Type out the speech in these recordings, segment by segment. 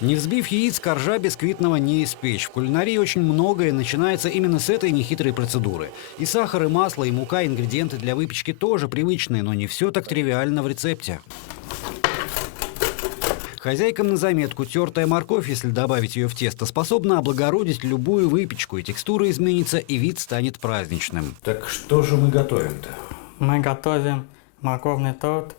Не взбив яиц, коржа бисквитного не испечь. В кулинарии очень многое начинается именно с этой нехитрой процедуры. И сахар, и масло, и мука, ингредиенты для выпечки тоже привычные, но не все так тривиально в рецепте. Хозяйкам на заметку: тертая морковь, если добавить ее в тесто, способна облагородить любую выпечку, и текстура изменится, и вид станет праздничным. Так что же мы готовим-то? Мы готовим морковный торт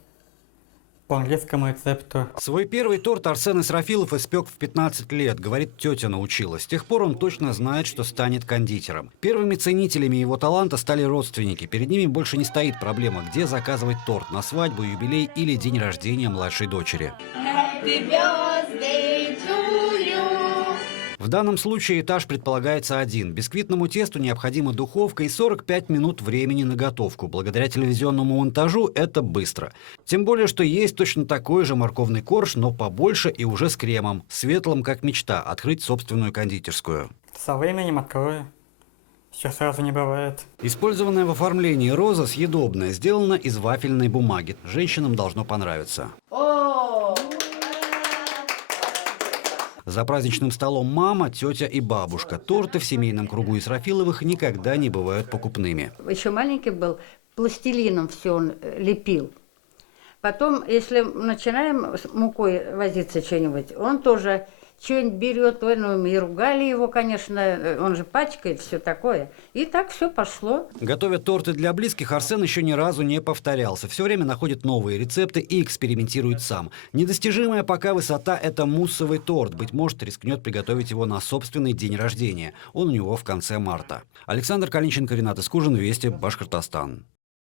по английскому рецепту. Свой первый торт Арсен Исрафилов испек в 15 лет. Говорит, тетя научила. С тех пор он точно знает, что станет кондитером. Первыми ценителями его таланта стали родственники. Перед ними больше не стоит проблема, где заказывать торт: на свадьбу, юбилей или день рождения младшей дочери. В данном случае этаж предполагается один. Бисквитному тесту необходима духовка и 45 минут времени на готовку. Благодаря телевизионному монтажу это быстро. Тем более, что есть точно такой же морковный корж, но побольше и уже с кремом. Светлым, как мечта, открыть собственную кондитерскую. Со временем открою. Все сразу не бывает. Использованная в оформлении роза съедобная, сделана из вафельной бумаги. Женщинам должно понравиться. За праздничным столом мама, тетя и бабушка. Торты в семейном кругу Исрафиловых никогда не бывают покупными. Еще маленький был, пластилином все он лепил. Потом, если начинаем с мукой возиться что-нибудь, он тоже что-нибудь берет, ну, и ругали его, конечно, он же пачкает, все такое. И так все пошло. Готовя торты для близких, Арсен еще ни разу не повторялся. Все время находит новые рецепты и экспериментирует сам. Недостижимая пока высота – это муссовый торт. Быть может, рискнет приготовить его на собственный день рождения. Он у него в конце марта. Александр Калинченко, Ренат Искужин, Вести, Башкортостан.